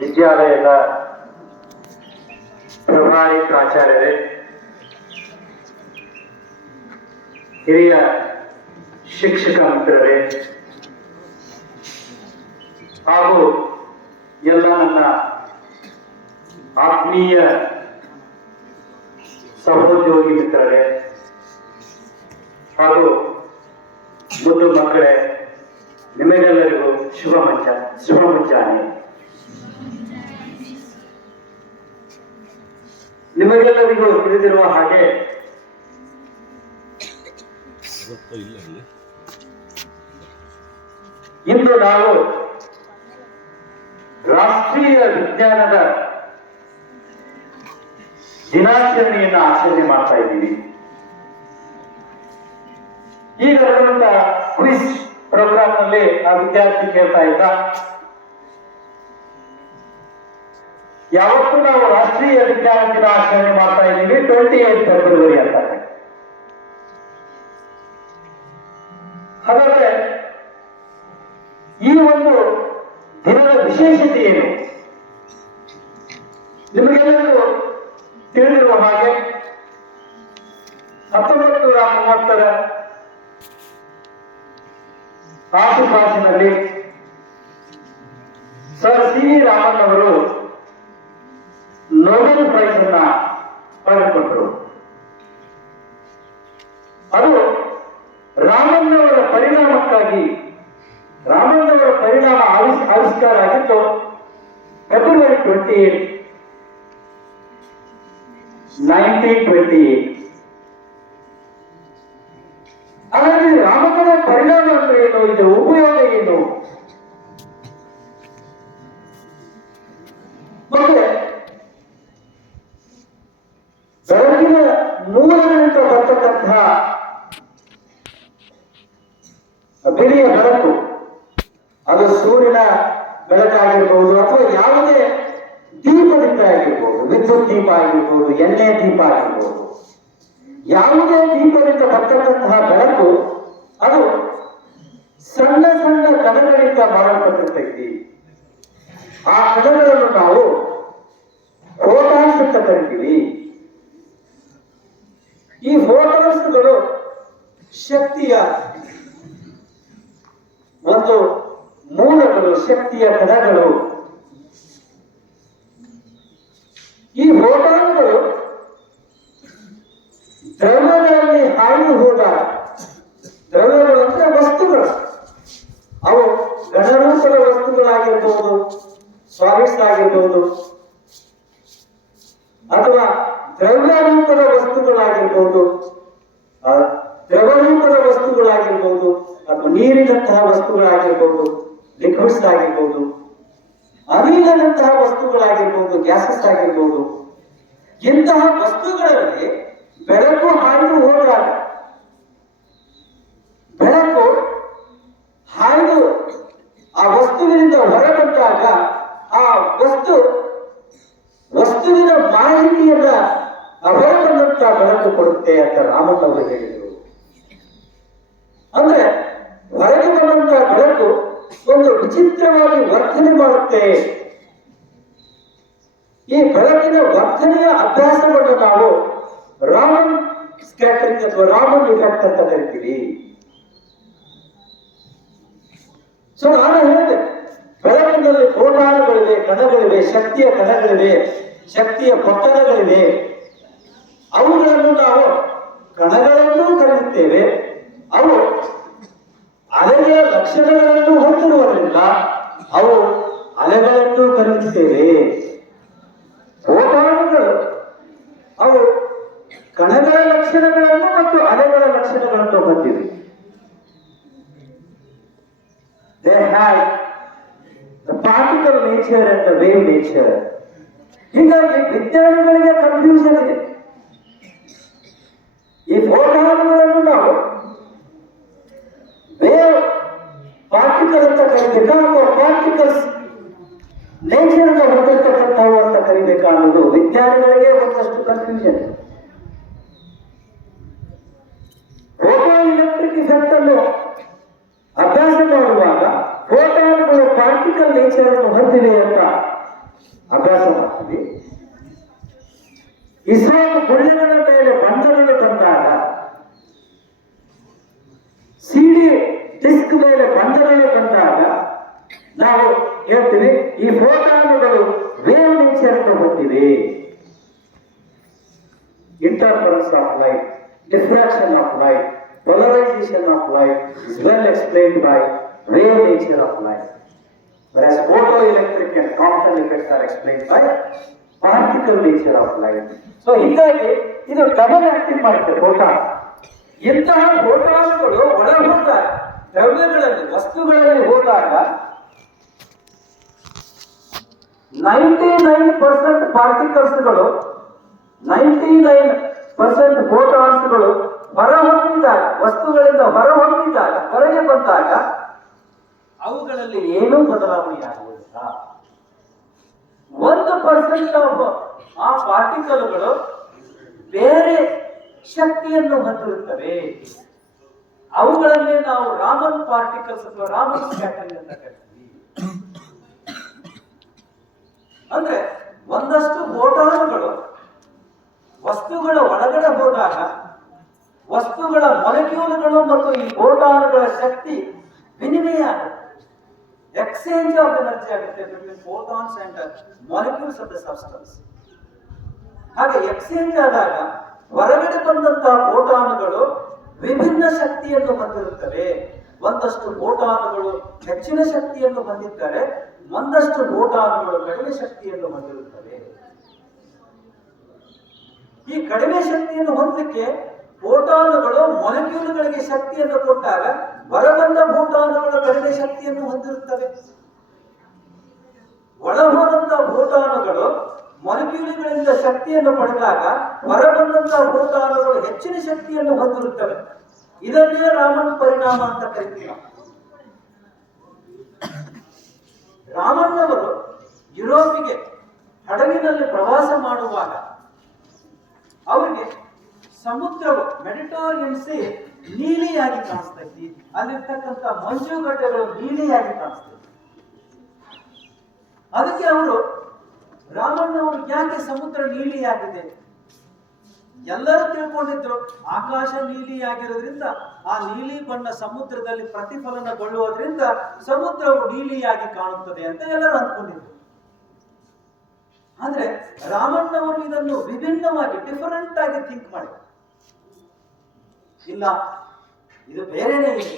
ವಿದ್ಯಾಲಯದ ಪ್ರಭಾರಿ ಪ್ರಾಚಾರ್ಯರೇ, ಹಿರಿಯ ಶಿಕ್ಷಕ ಮಿತ್ರರೇ ಹಾಗೂ ಎಲ್ಲ ನನ್ನ ಆತ್ಮೀಯ ಸಹೋದ್ಯೋಗಿ ಮಿತ್ರರೇ ಹಾಗೂ ಮುದ್ದು ಮಕ್ಕಳೇ, ನಿಮಗೆಲ್ಲರಿಗೂ ಶುಭ ಮುಂಜಾನೆ. ನಿಮಗೆಲ್ಲರಿಗೂ ತಿಳಿದಿರುವ ಹಾಗೆ ಇಂದು ನಾವು ರಾಷ್ಟ್ರೀಯ ವಿಜ್ಞಾನದ ದಿನಾಚರಣೆಯನ್ನು ಆಚರಣೆ ಮಾಡ್ತಾ ಇದ್ದೀವಿ. ಈಗ ನಡೆದಂತ ಕ್ವಿಜ್ ಪ್ರೋಗ್ರಾಮ್ ನಲ್ಲಿ ಆ ವಿದ್ಯಾರ್ಥಿ ಕೇಳ್ತಾ ಇದ್ದ, ಯಾವತ್ತೂ ನಾವು ರಾಷ್ಟ್ರೀಯ ವಿಜ್ಞಾನ ದಿನ ಆಚರಣೆ ಮಾಡ್ತಾ ಇದ್ದೀವಿ 28 ಫೆಬ್ರವರಿ ಅಂತಾರೆ. ಹಾಗಾದ್ರೆ ಈ ಒಂದು ದಿನದ ವಿಶೇಷತೆ ಏನು? ನಿಮಗೆಲ್ಲರಿಗೂ ತಿಳಿದಿರುವ ಹಾಗೆ 1930ರ ಆಸುಪಾಸಿನಲ್ಲಿ ಸರ್ ಸಿ.ವಿ. ರಾಮನ್ ಅವರು ನೊಬೆಲ್ ಪ್ರೈಸ್ ಅನ್ನ ಪಡೆದುಕೊಂಡರು. ಅದು ರಾಮನ್ ಅವರ ಪರಿಣಾಮಕ್ಕಾಗಿ, ರಾಮನ್ ಅವರ ಪರಿಣಾಮ ಆವಿಷ್ಕಾರ ಆಗಿತ್ತು ಫೆಬ್ರವರಿ 28, 1928. ಹಾಗಾಗಿ ರಾಮನ ಪರಿಣಾಮ ಅಂದ್ರೆ ಏನು, ಇದರ ಉಪಯೋಗ ಏನು? ಮತ್ತೆ ಬೆಳಕಿನ ಮೂಲಗಳಿಂದ ಬರ್ತಕ್ಕಂತಹ ಬಿಳಿಯ ಬೆಳಕು, ಅದು ಸೂರ್ಯನ ಬೆಳಕಾಗಿರ್ಬಹುದು ಅಥವಾ ಯಾವುದೇ ದೀಪದಿಂದ ಆಗಿರ್ಬೋದು, ವಿದ್ಯುತ್ ದೀಪ ಆಗಿರ್ಬೋದು, ಎಣ್ಣೆ ದೀಪ ಆಗಿರ್ಬೋದು, ಯಾವುದೇ ದೀಪದಿಂದ ಬರ್ತಕ್ಕಂತಹ ಬೆಳಕು ಅದು ಸಣ್ಣ ಸಣ್ಣ ಕಣಗಳಿಂದ ಮಾಡಲ್ಪಟ್ಟಿರ್ತೈತಿ. ಆ ಕಣಗಳನ್ನು ನಾವು ಫೋಟಾನ್ಸ್ ಅಂತ ಕರಿತೀವಿ. ಈ ಫೋಟಾನ್ಸ್ಗಳು ಶಕ್ತಿಯ ಒಂದು ಮೂಲಗಳು, ಶಕ್ತಿಯ ಕಣಗಳು. ಈ ಫೋಟಾನ್ಗಳು ದ್ರವ್ಯಗಳಲ್ಲಿ ಹಾಯ್ದು ಹೋದಾಗ, ದ್ರವ್ಯಗಳು ಅಂದ್ರೆ ವಸ್ತುಗಳು, ಅವು ಘನರೂಪದ ವಸ್ತುಗಳಾಗಿರ್ಬಹುದು, ಸಾಲಿಡ್ಸ್ ಆಗಿರ್ಬಹುದು, ಅಥವಾ ದ್ರವ್ಯರೂಪದ ವಸ್ತುಗಳಾಗಿರ್ಬಹುದು, ದ್ರವರೂಪದ ವಸ್ತುಗಳಾಗಿರ್ಬಹುದು, ಅಥವಾ ನೀರಿನಂತಹ ವಸ್ತುಗಳಾಗಿರ್ಬಹುದು, ಲಿಕ್ವಿಡ್ಸ್ ಆಗಿರ್ಬಹುದು, ಅನಿಲದಂತಹ ವಸ್ತುಗಳಾಗಿರ್ಬಹುದು, ಗ್ಯಾಸಸ್ ಆಗಿರ್ಬಹುದು. ಇಂತಹ ವಸ್ತುಗಳಲ್ಲಿ ಬೆಳಕು ಹಾಯ್ದು ಹೋದಾಗ, ಬೆಳಕು ಹಾಯ್ದು ಆ ವಸ್ತುವಿನಿಂದ ಹೊರಬಂದಾಗ ಆ ವಸ್ತುವಿನ ಮಾಹಿತಿಯನ್ನ ಹೊರಬಂದಂತ ಬೆಳಕು ಕೊಡುತ್ತೆ ಅಂತ ರಾಮನ್ ಅವರು ಹೇಳಿದರು. ಅಂದ್ರೆ ಹೊರಗೆ ಬಂದಂತ ಬೆಳಕು ಒಂದು ವಿಚಿತ್ರವಾಗಿ ವರ್ತನೆ ಮಾಡುತ್ತೆ. ಈ ಬೆಳಕಿನ ವರ್ತನೆಯ ಅಭ್ಯಾಸವನ್ನು ನಾವು ರಾಮನ್ ಸ್ಕ್ಯಾಟರಿಂಗ್ ಅಥವಾ ರಾಮನ್ ಇಫೆಕ್ಟ್ ಅಂತ ಕರಿತೀವಿ. ಸೊ ನಾನು ಹೇಳಿದೆ, ಬೆಳಕಿನಲ್ಲಿ ಫೋಟಾನುಗಳಿವೆ, ಕಣಗಳಿವೆ, ಶಕ್ತಿಯ ಕಣಗಳಿವೆ, ಶಕ್ತಿಯ ಪೊಟ್ಟಣಗಳಿವೆ. ಅವುಗಳನ್ನು ನಾವು ಕಣಗಳನ್ನೂ ಕರೆಯುತ್ತೇವೆ. ಅವು ಅಲೆಗಳ ಲಕ್ಷಣಗಳನ್ನು ಹೊಂದಿರುವುದರಿಂದ ಅವು ಅಲೆಗಳನ್ನು ಕರೆಯುತ್ತೇವೆ. ಫೋಟಾನುಗಳು ಅವು ಕಣಗಳ ಲಕ್ಷಣಗಳನ್ನು ಮತ್ತು ಅಲೆಗಳ ಲಕ್ಷಣಗಳನ್ನು ಹೊಂದಿವೆ. They have the particle nature and the wave nature. ಹೀಗಾಗಿ ವಿಜ್ಞಾನಿಗಳಿಗೆ ಕನ್ಫ್ಯೂಷನ್ ಇದೆ. ಈ ಫೋಟಾನುಗಳನ್ನು ನಾವು ವೇವ್ ಪಾರ್ಟಿಕಲ್ ಅಂತ ಕರಿಬೇಕಾ ಅಥವಾ ಪಾರ್ಟಿಕಲ್ಸ್ ನೇಚರ್ ಹೊಂದಿರತಕ್ಕಂಥವು ಅಂತ ಕರಿಬೇಕಾ ಅನ್ನೋದು ವಿಜ್ಞಾನಿಗಳಿಗೆ ಒಂದಷ್ಟು ಕನ್ಫ್ಯೂಷನ್. ಫೋಟೋ ಎಲೆಕ್ಟ್ರಿಕ್ ಇಫೆಕ್ಟ್ ಅನ್ನು ಅಭ್ಯಾಸ ಮಾಡುವಾಗ ಫೋಟಾನ್ಗಳು ಪಾರ್ಟಿಕಲ್ ನೇಚರ್ ಅನ್ನು ಹೊಂದಿವೆ ಅಂತ ಅಭ್ಯಾಸ ಮಾಡ್ತೀವಿ. ಇಸ್ರೋದ ಗುಳ್ಳೆಗಳ ಮೇಲೆ ಬಂಧಗಳು ತಂದಾಗ, ಸಿಡಿ ಡಿಸ್ಕ್ ಮೇಲೆ ಬಂಧಗಳು ಬಂದಾಗ ನಾವು ಹೇಳ್ತೀವಿ ಈ ಫೋಟಾನುಗಳು ವೇವ್ ನೇಚರ್ ಅಂತ ಹೋಗ್ತೀವಿ. Interference of light, diffraction of light, polarization of light is well explained by wave nature of light, whereas photoelectric and Compton effects are explained by particle nature of light. So ಹೀಗಾಗಿ ಇದು double acting ಮಾಡುತ್ತೆ photon. ಇಂತಹ ಫೋಟಾನ್ಗಳು ಒಳ ಹೋದಾಗ, ದ್ರವ್ಯಗಳಲ್ಲಿ ವಸ್ತುಗಳಲ್ಲಿ ಹೋದಾಗ 99% ಪಾರ್ಟಿಕಲ್ಸ್ಗಳು, 99% ಫೋಟಾನ್ಸ್ಗಳು ಹೊರಹೊಮ್ಮಿದಾಗ, ವಸ್ತುಗಳಿಂದ ಹೊರಹೊಮ್ಮಿದಾಗ, ಹೊರಗೆ ಬಂದಾಗ ಅವುಗಳಲ್ಲಿ ಏನೂ ಬದಲಾವಣೆ ಆಗುವುದಿಲ್ಲ. 1% ಆ ಪಾರ್ಟಿಕಲ್ಗಳು ಬೇರೆ ಶಕ್ತಿಯನ್ನು ಹೊಂದಿರುತ್ತವೆ. ಅವುಗಳನ್ನೇ ನಾವು ರಾಮನ್ ಪಾರ್ಟಿಕಲ್ಸ್ ಅಥವಾ ರಾಮನ್ ಸ್ಕ್ಯಾಟರಿಂಗ್ ಅಂತ ಕರಿತೀವಿ. ಅಂದ್ರೆ ಒಂದಷ್ಟು ಫೋಟಾನುಗಳು ವಸ್ತುಗಳ ಒಳಗಡೆ ಹೋದಾಗ ವಸ್ತುಗಳ ಮೊಲೆಕ್ಯೂಲ್ಗಳು ಮತ್ತು ಈ ಫೋಟಾನುಗಳ ಶಕ್ತಿ ವಿನಿಮಯ ಆಗುತ್ತೆ, ಎಕ್ಸ್ಚೇಂಜ್ ಆಫ್ ಎನರ್ಜಿ ಆಗುತ್ತೆ between photons and molecules of the substance. ಹಾಗೆ ಎಕ್ಸ್ಚೇಂಜ್ ಆದಾಗ ಹೊರಗಡೆ ಬಂದಂತಹ ಫೋಟಾನುಗಳು ವಿಭಿನ್ನ ಶಕ್ತಿಯನ್ನು ಹೊಂದಿರುತ್ತವೆ. ಒಂದಷ್ಟು ಫೋಟಾನುಗಳು ಹೆಚ್ಚಿನ ಶಕ್ತಿಯನ್ನು ಹೊಂದಿದ್ದರೆ ಒಂದಷ್ಟು ಫೋಟಾನುಗಳು ಕಡಿಮೆ ಶಕ್ತಿಯನ್ನು ಹೊಂದಿರುತ್ತವೆ. ಈ ಕಡಿಮೆ ಶಕ್ತಿಯನ್ನು ಹೊಂದಲಿಕ್ಕೆ ಫೋಟಾನುಗಳು ಮೊಲೆಕ್ಯೂಲ್ಗಳಿಗೆ ಶಕ್ತಿಯನ್ನು ಕೊಟ್ಟಾಗ ಹೊರಬಂದ ಫೋಟಾನುಗಳು ಕಡಿಮೆ ಶಕ್ತಿಯನ್ನು ಹೊಂದಿರುತ್ತವೆ. ಒಳಹೋದಂತಹ ಫೋಟಾನುಗಳು ಮೊಲೆಕ್ಯೂಲ್ಗಳಿಂದ ಶಕ್ತಿಯನ್ನು ಪಡೆದಾಗ ಹೊರಬಂದಂತಹ ಫೋಟಾನುಗಳು ಹೆಚ್ಚಿನ ಶಕ್ತಿಯನ್ನು ಹೊಂದಿರುತ್ತವೆ. ಇದನ್ನೇ ರಾಮನ್ ಪರಿಣಾಮ ಅಂತ ಕರಿತೀವಿ. ರಾಮನ್ ಅವರು ಯುರೋಪಿಗೆ ಹಡಗಿನಲ್ಲಿ ಪ್ರವಾಸ ಮಾಡುವಾಗ ಅವರಿಗೆ ಸಮುದ್ರವು ಮೆಡಿಟರೇನಿಯನ್ ಸೀ ನೀಲಿಯಾಗಿ ಕಾಣಿಸ್ತಾ ಇತ್ತು. ಅಲ್ಲಿರ್ತಕ್ಕಂಥ ಮಂಜುಗಡ್ಡೆಗಳು ನೀಲಿಯಾಗಿ ಕಾಣಿಸ್ತಾ ಇತ್ತು. ಅದಕ್ಕೆ ಅವರು ರಾಮಣ್ಣವರು ಯಾಕೆ ಸಮುದ್ರ ನೀಲಿಯಾಗಿದೆ, ಎಲ್ಲರೂ ತಿಳ್ಕೊಂಡಿದ್ರು ಆಕಾಶ ನೀಲಿಯಾಗಿರೋದ್ರಿಂದ ಆ ನೀಲಿ ಬಣ್ಣ ಸಮುದ್ರದಲ್ಲಿ ಪ್ರತಿಫಲನಗೊಳ್ಳುವುದರಿಂದ ಸಮುದ್ರವು ನೀಲಿಯಾಗಿ ಕಾಣುತ್ತದೆ ಅಂತ ಎಲ್ಲರೂ ಅಂದ್ಕೊಂಡಿದ್ರು. ಆದ್ರೆ ರಾಮಣ್ಣವರು ಇದನ್ನು ವಿಭಿನ್ನವಾಗಿ ಡಿಫರೆಂಟ್ ಆಗಿ ಥಿಂಕ್ ಮಾಡಿ, ಇಲ್ಲ ಇದು ಬೇರೆನೇ ಇದೆ.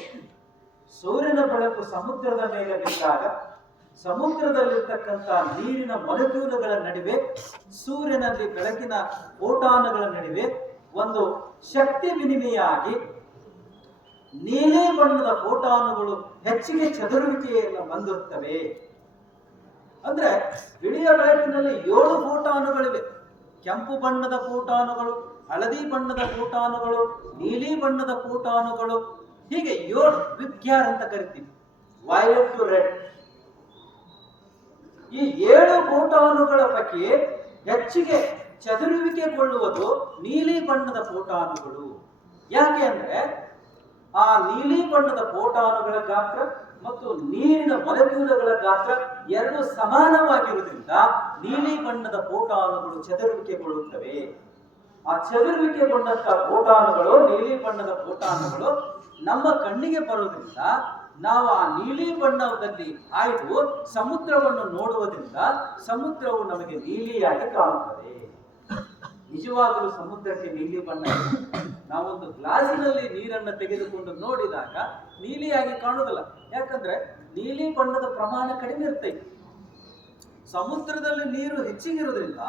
ಸೂರ್ಯನ ಬೆಳಕು ಸಮುದ್ರದ ಮೇಲೆ ಬಿದ್ದಾಗ ಸಮುದ್ರದಲ್ಲಿರ್ತಕ್ಕಂಥ ನೀರಿನ ಮೊಲೆಕ್ಯೂಲ್ಗಳ ನಡುವೆ ಸೂರ್ಯನಲ್ಲಿ ಬೆಳಕಿನ ಫೋಟಾನುಗಳ ನಡುವೆ ಒಂದು ಶಕ್ತಿ ವಿನಿಮಯ ಆಗಿ ನೀಲಿ ಬಣ್ಣದ ಫೋಟಾನುಗಳು ಹೆಚ್ಚಿಗೆ ಚದುರುವಿಕೆಯನ್ನು ಹೊಂದಿರುತ್ತವೆ. ಅಂದ್ರೆ ಬಿಳಿಯ ಬೆಳಕಿನಲ್ಲಿ 7 ಫೋಟಾನುಗಳಿವೆ. ಕೆಂಪು ಬಣ್ಣದ ಫೋಟಾನುಗಳು, ಹಳದಿ ಬಣ್ಣದ ಫೋಟಾನುಗಳು, ನೀಲಿ ಬಣ್ಣದ ಫೋಟಾನುಗಳು, ಹೀಗೆ 7 ವಿಗ್ಯಾರ್ ಅಂತ ಕರಿತೀವಿ, ವೈಲೆಟ್ ಟು ರೆಡ್. ಈ 7 ಫೋಟಾನುಗಳ ಪೈಕಿ ಹೆಚ್ಚಿಗೆ ಚದುರುವಿಕೆಗೊಳ್ಳುವುದು ನೀಲಿ ಬಣ್ಣದ ಫೋಟಾನುಗಳು. ಯಾಕೆ ಅಂದ್ರೆ ಆ ನೀಲಿ ಬಣ್ಣದ ಫೋಟಾನುಗಳ ಗಾತ್ರ ಮತ್ತು ನೀರಿನ ಮೊಲೆಕ್ಯೂಲ್ಗಳ ಗಾತ್ರ ಎರಡು ಸಮಾನವಾಗಿರುವುದರಿಂದ ನೀಲಿ ಬಣ್ಣದ ಫೋಟಾನುಗಳು ಚದುರುವಿಕೆಗೊಳ್ಳುತ್ತವೆ. ಆ ಚದುರುವಿಕೆಗೊಂಡಂತಹ ಫೋಟಾನುಗಳು, ನೀಲಿ ಬಣ್ಣದ ಫೋಟಾನುಗಳು ನಮ್ಮ ಕಣ್ಣಿಗೆ ಬರೋದ್ರಿಂದ ನಾವು ಆ ನೀಲಿ ಬಣ್ಣದಲ್ಲಿ ಆಯ್ದು ಸಮುದ್ರವನ್ನು ನೋಡುವುದರಿಂದ ಸಮುದ್ರವು ನಮಗೆ ನೀಲಿಯಾಗಿ ಕಾಣುತ್ತದೆ. ನಿಜವಾಗಲೂ ಸಮುದ್ರಕ್ಕೆ ನೀಲಿ ಬಣ್ಣ ಇದೆ. ನಾವೊಂದು ಗ್ಲಾಸಿನಲ್ಲಿ ನೀರನ್ನು ತೆಗೆದುಕೊಂಡು ನೋಡಿದಾಗ ನೀಲಿಯಾಗಿ ಕಾಣುವುದಿಲ್ಲ. ಯಾಕಂದ್ರೆ ನೀಲಿ ಬಣ್ಣದ ಪ್ರಮಾಣ ಕಡಿಮೆ ಇರ್ತೈತಿ. ಸಮುದ್ರದಲ್ಲಿ ನೀರು ಹೆಚ್ಚಿಗಿರೋದ್ರಿಂದ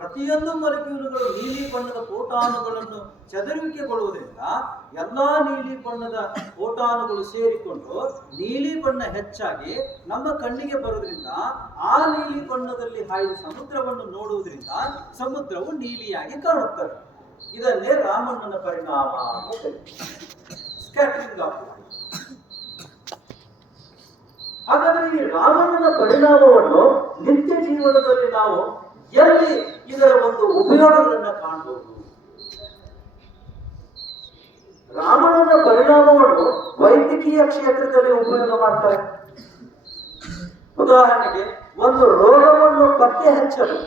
ಪ್ರತಿಯೊಂದು ಮೊಲೆಕ್ಯೂಲ್ಗಳು ನೀಲಿ ಬಣ್ಣದ ಫೋಟಾನುಗಳನ್ನು ಚದುರುವಿಕೆಗೊಳ್ಳುವುದರಿಂದ ಎಲ್ಲಾ ನೀಲಿ ಬಣ್ಣದ ಫೋಟಾನುಗಳು ಸೇರಿಕೊಂಡು ನೀಲಿ ಬಣ್ಣ ಹೆಚ್ಚಾಗಿ ನಮ್ಮ ಕಣ್ಣಿಗೆ ಬರುವುದರಿಂದ ಆ ನೀಲಿ ಬಣ್ಣದಲ್ಲಿ ಹಾಯ್ದು ಸಮುದ್ರವನ್ನು ನೋಡುವುದರಿಂದ ಸಮುದ್ರವು ನೀಲಿಯಾಗಿ ಕಾಣುತ್ತದೆ. ಇದನ್ನೇ ರಾಮಣ್ಣನ ಪರಿಣಾಮ, ಸ್ಕ್ಯಾಟರಿಂಗ್ ಆಫ್ ಲೈಟ್. ಹಾಗಾದ್ರೆ ಈ ರಾಮಣ್ಣನ ಪರಿಣಾಮವನ್ನು ನಿತ್ಯ ಜೀವನದಲ್ಲಿ ನಾವು ಎಲ್ಲಿ ಇದರ ಒಂದು ಉಪಯೋಗಗಳನ್ನ ಕಾಣಬಹುದು? ರಾಮಣ್ಣನ ಪರಿಣಾಮವನ್ನು ವೈದ್ಯಕೀಯ ಕ್ಷೇತ್ರದಲ್ಲಿ ಉಪಯೋಗ ಮಾಡ್ತಾರೆ. ಉದಾಹರಣೆಗೆ ಒಂದು ರೋಗವನ್ನು ಪತ್ತೆ ಹಚ್ಚಲು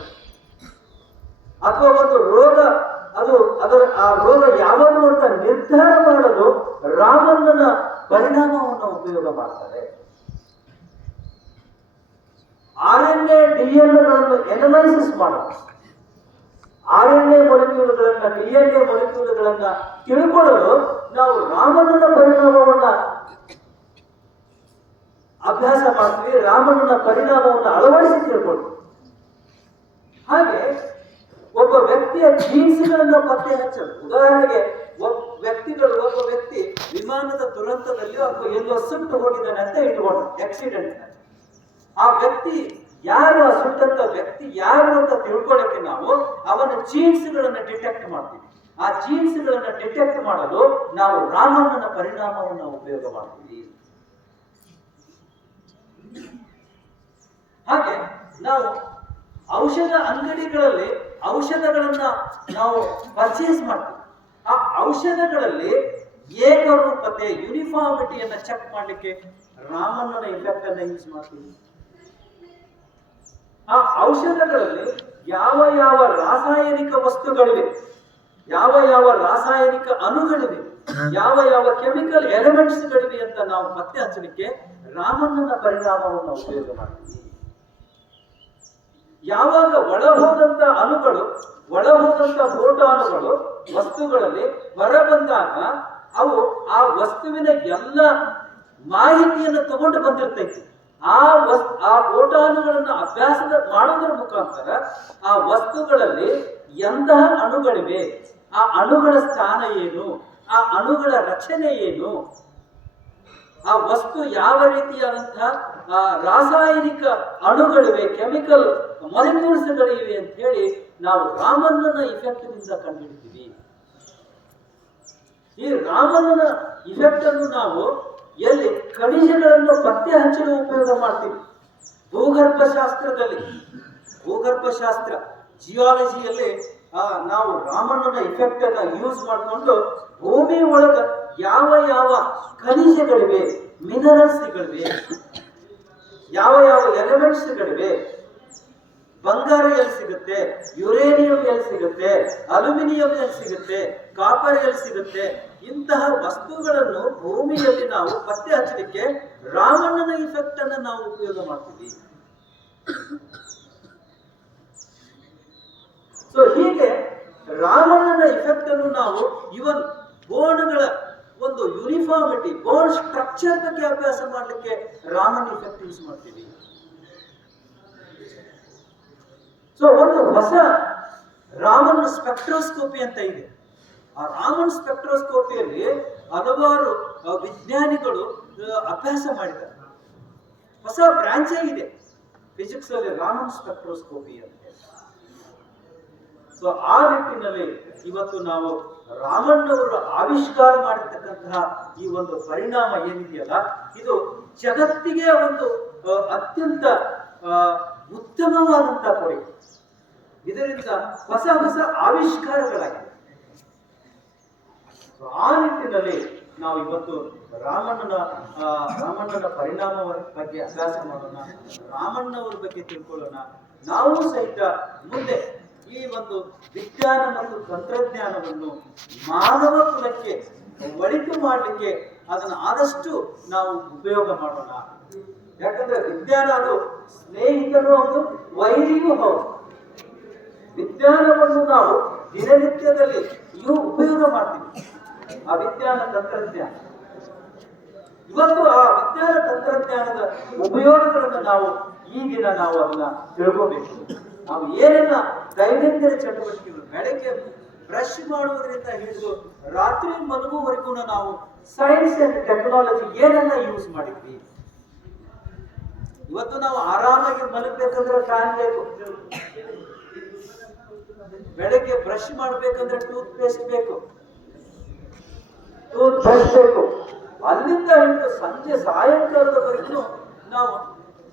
ಅಥವಾ ಒಂದು ರೋಗ ಆ ರೋಗ ಯಾವುದು ಅಂತ ನಿರ್ಧಾರ ಮಾಡಲು ರಾಮಣ್ಣನ ಪರಿಣಾಮವನ್ನು ಉಪಯೋಗ ಮಾಡ್ತಾರೆ. RNA DNA ಎನಲೈಸಿಸ್ ಮಾಡೋದು, RNA ಮೊಲಿಕ್ಯೂಲ್ಗಳನ್ನ DNA ಮೊಲಿಕ್ಯೂಲ್ಗಳನ್ನ ತಿಳ್ಕೊಳ್ಳಲು ನಾವು ರಾಮಣ್ಣನ ಪರಿಣಾಮವನ್ನ ಅಭ್ಯಾಸ ಮಾಡ್ತೀವಿ, ರಾಮಣ್ಣನ ಪರಿಣಾಮವನ್ನು ಅಳವಡಿಸಿ ತಿಳ್ಕೊಳ್ತೀವಿ. ಹಾಗೆ ಒಬ್ಬ ವ್ಯಕ್ತಿಯ ಜೀನ್ಸ್ಗಳನ್ನ ಪತ್ತೆ ಹಚ್ಚಲು, ಉದಾಹರಣೆಗೆ ಒಬ್ಬ ವ್ಯಕ್ತಿ ವಿಮಾನದ ದುರಂತದಲ್ಲಿ ಅಥವಾ ಎಲ್ಲೋ ಸುಟ್ಟು ಹೋಗಿದ್ದಾನೆ ಅಂತ ಇಟ್ಕೊಂಡು ಆಕ್ಸಿಡೆಂಟ್, ಆ ವ್ಯಕ್ತಿ ಯಾರು, ಆ ಸುಟ್ಟಂತ ವ್ಯಕ್ತಿ ಯಾರು ಅಂತ ತಿಳ್ಕೊಳ್ಳಕ್ಕೆ ನಾವು ಅವನ ಜೀನ್ಸ್ಗಳನ್ನ ಡಿಟೆಕ್ಟ್ ಮಾಡ್ತೀವಿ. ಆ ಜೀನ್ಸ್ಗಳನ್ನ ಡಿಟೆಕ್ಟ್ ಮಾಡಲು ನಾವು ರಾಮಣ್ಣನ ಪರಿಣಾಮವನ್ನು ಉಪಯೋಗ ಮಾಡ್ತೀವಿ. ಹಾಗೆ ನಾವು ಔಷಧ ಅಂಗಡಿಗಳಲ್ಲಿ ಔಷಧಗಳನ್ನ ನಾವು ಪರ್ಚೇಸ್ ಮಾಡ್ತೀವಿ. ಆ ಔಷಧಗಳಲ್ಲಿ ಏಕರೂಪತೆ, ಯೂನಿಫಾರ್ಮಿಟಿಯನ್ನ ಚೆಕ್ ಮಾಡಲಿಕ್ಕೆ ರಾಮಣ್ಣನ ಇಫೆಕ್ಟ್ ಅನ್ನ ಯೂಸ್ ಮಾಡ್ತೀವಿ. ಆ ಔಷಧಗಳಲ್ಲಿ ಯಾವ ಯಾವ ರಾಸಾಯನಿಕ ವಸ್ತುಗಳಿವೆ, ಯಾವ ಯಾವ ರಾಸಾಯನಿಕ ಅಣುಗಳಿವೆ, ಯಾವ ಯಾವ ಕೆಮಿಕಲ್ ಎಲಿಮೆಂಟ್ಸ್ ಗಳಿವೆ ಅಂತ ನಾವು ಪತ್ತೆ ಹಚ್ಚಲಿಕ್ಕೆ ರಾಮಣ್ಣನ ಪರಿಣಾಮವನ್ನು ಉಪಯೋಗ ಮಾಡ್ತೀವಿ. ಯಾವಾಗ ಒಳಹೋದಂತ ಅಣುಗಳು, ಒಳಹೋದಂತ ಪ್ರೋಟಾನುಗಳು ವಸ್ತುಗಳಲ್ಲಿ ಹೊರಬಂದಾಗ ಅವು ಆ ವಸ್ತುವಿನ ಎಲ್ಲ ಮಾಹಿತಿಯನ್ನು ತಗೊಂಡು ಬಂದಿರ್ತೈತಿ. ಆ ಪ್ರೋಟಾನುಗಳನ್ನ ಅಭ್ಯಾಸ ಮಾಡೋದ್ರ ಮುಖಾಂತರ ಆ ವಸ್ತುಗಳಲ್ಲಿ ಎಂತಹ ಅಣುಗಳಿವೆ, ಆ ಅಣುಗಳ ಸ್ಥಾನ ಏನು, ಆ ಅಣುಗಳ ರಚನೆ ಏನು, ಆ ವಸ್ತು ಯಾವ ರೀತಿಯಾದಂತಹ ರಾಸಾಯನಿಕ ಅಣುಗಳಿವೆ, ಕೆಮಿಕಲ್ ಮಾಲಿಕ್ಯೂಲ್ಸ್ಗಳಿವೆ ಅಂತ ಹೇಳಿ ನಾವು ರಾಮಣ್ಣನ ಇಫೆಕ್ಟ್ ನಿಂದ ಕಂಡುಹಿಡಿತೀವಿ. ಈ ರಾಮಣ್ಣನ ಇಫೆಕ್ಟ್ ಅನ್ನು ನಾವು ಎಲ್ಲಿ ಖನಿಜಗಳನ್ನು ಪತ್ತೆ ಹಚ್ಚಲು ಉಪಯೋಗ ಮಾಡ್ತೀವಿ. ಭೂಗರ್ಭಶಾಸ್ತ್ರ ಜಿಯಾಲಜಿಯಲ್ಲಿ ನಾವು ರಾಮಣ್ಣನ ಇಫೆಕ್ಟ್ ಅನ್ನ ಯೂಸ್ ಮಾಡಿಕೊಂಡು ಭೂಮಿ ಒಳಗ ಯಾವ ಯಾವ ಖನಿಜಗಳಿವೆ, ಮಿನರಲ್ಸ್ಗಳಿವೆ, ಯಾವ ಯಾವ ಎಲಿಮೆಂಟ್ಸ್ಗಳಿವೆ, ಬಂಗಾರ ಎಲ್ಲಿ ಸಿಗುತ್ತೆ, ಯುರೇನಿಯಂ ಎಲ್ಲಿ ಸಿಗುತ್ತೆ, ಅಲ್ಯೂಮಿನಿಯಂ ಎಲ್ಲಿ ಸಿಗುತ್ತೆ, ಕಾಪರ್ ಎಲ್ಲಿ ಸಿಗುತ್ತೆ, ಇಂತಹ ವಸ್ತುಗಳನ್ನು ಭೂಮಿಯಲ್ಲಿ ನಾವು ಪತ್ತೆ ಹಚ್ಚಲಿಕ್ಕೆ ರಾಮಣ್ಣನ ಇಫೆಕ್ಟ್ ಅನ್ನು ನಾವು ಉಪಯೋಗ ಮಾಡ್ತೀವಿ. ಸೊ ಹೀಗೆ ರಾಮಣ್ಣನ ಇಫೆಕ್ಟ್ ಅನ್ನು ನಾವು ಇವನ್ ಬೋನ್ಗಳ ಒಂದು ಯೂನಿಫಾರ್ಮಿಟಿ, ಬೋನ್ ಸ್ಟ್ರಕ್ಚರ್ ಬಗ್ಗೆ ಅಭ್ಯಾಸ ಮಾಡಲಿಕ್ಕೆ ರಾಮನ್ ಇಫೆಕ್ಟ್ ಯೂಸ್ ಮಾಡ್ತೀವಿ. ಸೊ ಒಂದು ಹೊಸ ರಾಮನ್ ಸ್ಪೆಕ್ಟ್ರೋಸ್ಕೋಪಿ ಅಂತ ಇದೆ. ಆ ರಾಮನ್ ಸ್ಪೆಕ್ಟ್ರೋಸ್ಕೋಪಿಯಲ್ಲಿ ಹಲವಾರು ವಿಜ್ಞಾನಿಗಳು ಅಭ್ಯಾಸ ಮಾಡಿದ್ದಾರೆ. ಹೊಸ ಬ್ರಾಂಚೇ ಇದೆ ಫಿಸಿಕ್ಸ್ ಅಲ್ಲಿ, ರಾಮನ್ ಸ್ಪೆಕ್ಟ್ರೋಸ್ಕೋಪಿ ಅಂತ. ಸೊ ಆ ನಿಟ್ಟಿನಲ್ಲಿ ಇವತ್ತು ನಾವು ರಾಮಣ್ಣವರು ಆವಿಷ್ಕಾರ ಮಾಡಿರ್ತಕ್ಕಂತಹ ಈ ಒಂದು ಪರಿಣಾಮ ಏನಿದೆಯಲ್ಲ, ಇದು ಜಗತ್ತಿಗೆ ಒಂದು ಅತ್ಯಂತ ಉತ್ತಮವಾದಂತಹ ಕೊಡುಗೆ. ಇದರಿಂದ ಹೊಸ ಹೊಸ ಆವಿಷ್ಕಾರಗಳಾಗಿವೆ. ಆ ನಿಟ್ಟಿನಲ್ಲಿ ನಾವು ಇವತ್ತು ರಾಮಣ್ಣನ ಪರಿಣಾಮದ ಬಗ್ಗೆ ಅಭ್ಯಾಸ ಮಾಡೋಣ, ರಾಮಣ್ಣವರ ಬಗ್ಗೆ ತಿಳ್ಕೊಳ್ಳೋಣ. ನಾವು ಸಹಿತ ಮುಂದೆ ಈ ಒಂದು ವಿಜ್ಞಾನ ಮತ್ತು ತಂತ್ರಜ್ಞಾನವನ್ನು ಮಾನವ ಕುಲಕ್ಕೆ ಒಳಿತು ಮಾಡಲಿಕ್ಕೆ ಅದನ್ನು ಆದಷ್ಟು ನಾವು ಉಪಯೋಗ ಮಾಡೋಣ. ಯಾಕಂದ್ರೆ ವಿಜ್ಞಾನ ಅದು ಸ್ನೇಹಿತನು ಹೌದು, ವೈರಿಯೂ ಹೌದು. ವಿಜ್ಞಾನವನ್ನು ನಾವು ದಿನನಿತ್ಯದಲ್ಲಿ ಉಪಯೋಗ ಮಾಡ್ತೀವಿ. ಆ ವಿಜ್ಞಾನ ತಂತ್ರಜ್ಞಾನ ಇವತ್ತು ಆ ವಿಜ್ಞಾನ ತಂತ್ರಜ್ಞಾನದ ಉಪಯೋಗಗಳನ್ನು ನಾವು ಈಗಿನ ನಾವು ಅದನ್ನ ತಿಳ್ಕೋಬೇಕು. ನಾವು ಏನೆಲ್ಲ ದೈನಂದಿನ ಚಟುವಟಿಕೆಗಳು, ಬೆಳಗ್ಗೆ ಬ್ರಷ್ ಮಾಡುವುದರಿಂದ ಹಿಡಿದು ರಾತ್ರಿ ಮಲಗುವವರೆಗೂ ನಾವು ಸೈನ್ಸ್ ಅಂಡ್ ಟೆಕ್ನಾಲಜಿ ಏನೆಲ್ಲ ಯೂಸ್ ಮಾಡಿದ್ವಿ. ಇವತ್ತು ನಾವು ಆರಾಮಾಗಿ ಮಲಗಬೇಕಂದ್ರೆ ಫ್ಯಾನ್ ಬೇಕು, ಬೆಳಗ್ಗೆ ಬ್ರಷ್ ಮಾಡಬೇಕಂದ್ರೆ ಟೂತ್ ಪೇಸ್ಟ್ ಬೇಕು, ಅಲ್ಲಿಂದ ಹಿಡಿದು ಸಂಜೆ ಸಾಯಂಕಾಲದವರೆಗೂ ನಾವು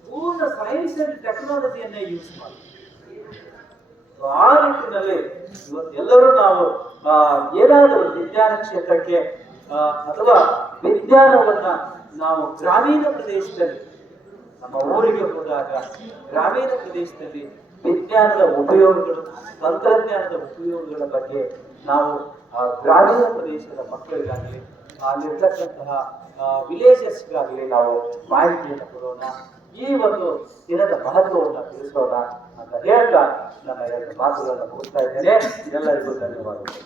ಪೂರ್ಣ ಸೈನ್ಸ್ ಅಂಡ್ ಟೆಕ್ನಾಲಜಿಯನ್ನೇ ಯೂಸ್ ಮಾಡ್ತೀವಿ. ಆ ನಿಟ್ಟಿನಲ್ಲಿ ಇವತ್ತೆಲ್ಲರೂ ನಾವು ಏನಾದರೂ ವಿಜ್ಞಾನ ಕ್ಷೇತ್ರಕ್ಕೆ ಅಥವಾ ವಿಜ್ಞಾನವನ್ನ ನಾವು ಗ್ರಾಮೀಣ ಪ್ರದೇಶದಲ್ಲಿ ನಮ್ಮ ಊರಿಗೆ ಹೋದಾಗ ಗ್ರಾಮೀಣ ಪ್ರದೇಶದಲ್ಲಿ ವಿಜ್ಞಾನದ ಉಪಯೋಗಗಳು, ತಂತ್ರಜ್ಞಾನದ ಉಪಯೋಗಗಳ ಬಗ್ಗೆ ನಾವು ಗ್ರಾಮೀಣ ಪ್ರದೇಶದ ಮಕ್ಕಳಿಗಾಗಲಿ, ಅಲ್ಲಿರ್ತಕ್ಕಂತಹ ವಿಲೇಜಸ್ಗಾಗಲಿ ನಾವು ಮಾಹಿತಿಯನ್ನು ಕೊಡೋಣ. ಈ ಒಂದು ದಿನದ ಮಹತ್ವವನ್ನು ತಿಳಿಸೋಣ ಅಂತ ಹೇಳ್ತಾ ನನ್ನ ಎರಡು ಮಾತುಗಳನ್ನು ಮುಗಿಸ್ತಾ ಇದ್ದೇನೆ. ಎಲ್ಲರಿಗೂ ಧನ್ಯವಾದಗಳು.